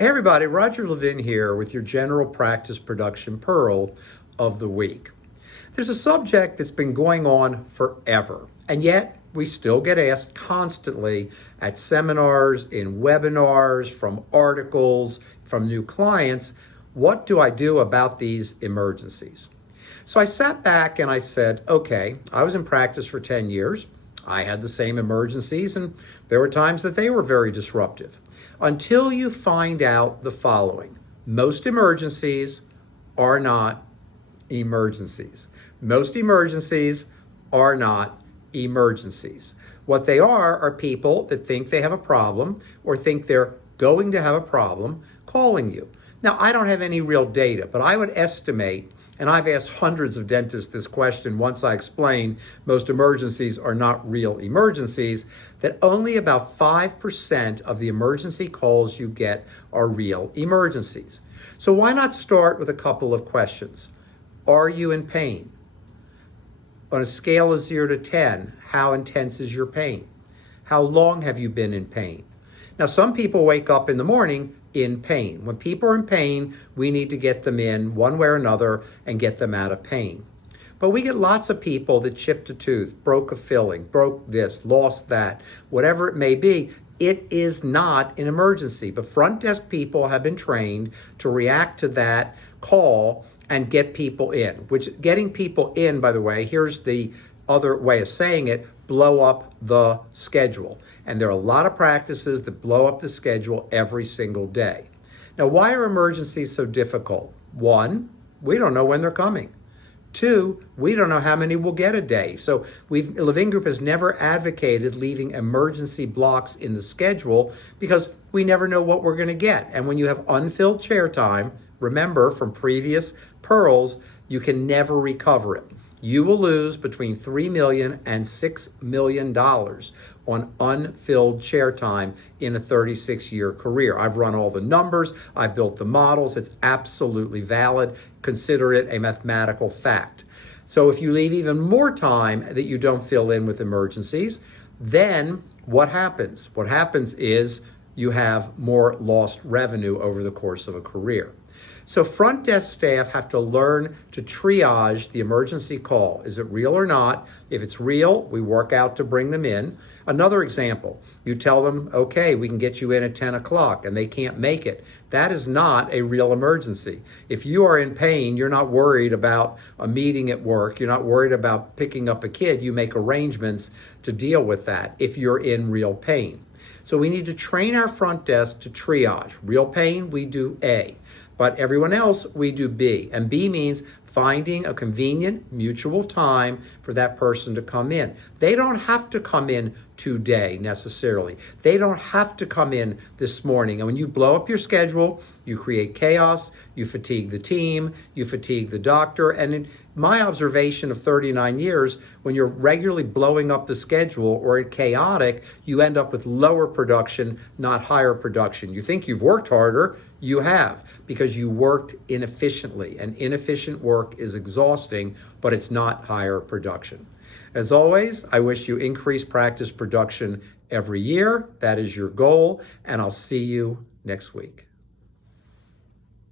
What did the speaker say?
Hey everybody, Roger Levin here with your General Practice Production Pearl of the Week. There's a subject that's been going on forever, and yet we still get asked constantly at seminars, in webinars, from articles, from new clients, what do I do about these emergencies? So I sat back and I said, okay, I was in practice for 10 years. I had the same emergencies, and there were times that they were very disruptive. Until you find out the following: most emergencies are not emergencies. Most emergencies are not emergencies. What they are people that think they have a problem or think they're going to have a problem calling you. Now, I don't have any real data, but I would estimate, and I've asked hundreds of dentists this question once I explain most emergencies are not real emergencies, that only about 5% of the emergency calls you get are real emergencies. So why not start with a couple of questions? Are you in pain? On a scale of 0 to 10, how intense is your pain? How long have you been in pain? Now, some people wake up in the morning in pain. When people are in pain, we need to get them in one way or another and get them out of pain. But we get lots of people that chipped a tooth, broke a filling, broke this, lost that, whatever it may be. It is not an emergency, but front desk people have been trained to react to that call and get people in, which getting people in, by the way, here's the other way of saying it, blow up the schedule. And there are a lot of practices that blow up the schedule every single day. Now, why are emergencies so difficult? One, we don't know when they're coming. Two, we don't know how many we'll get a day. So Levin Group has never advocated leaving emergency blocks in the schedule because we never know what we're going to get. And when you have unfilled chair time, remember from previous pearls, you can never recover it. You will lose between $3 million and $6 million on unfilled chair time in a 36-year career. I've run all the numbers. I've built the models. It's absolutely valid. Consider it a mathematical fact. So if you leave even more time that you don't fill in with emergencies, then what happens? What happens is you have more lost revenue over the course of a career. So front desk staff have to learn to triage the emergency call. Is it real or not? If it's real, we work out to bring them in. Another example, you tell them, okay, we can get you in at 10 o'clock and they can't make it. That is not a real emergency. If you are in pain, you're not worried about a meeting at work. You're not worried about picking up a kid. You make arrangements to deal with that if you're in real pain. So we need to train our front desk to triage. Real pain, we do A. But everyone else, we do B. And B means finding a convenient mutual time for that person to come in. They don't have to come in today necessarily. They don't have to come in this morning. And when you blow up your schedule, you create chaos, you fatigue the team, you fatigue the doctor. And in my observation of 39 years, when you're regularly blowing up the schedule or chaotic, you end up with lower production, not higher production. You think you've worked harder, you have, because you worked inefficiently, and inefficient work is exhausting, but it's not higher production. As always, I wish you increased practice production every year. That is your goal, and I'll see you next week.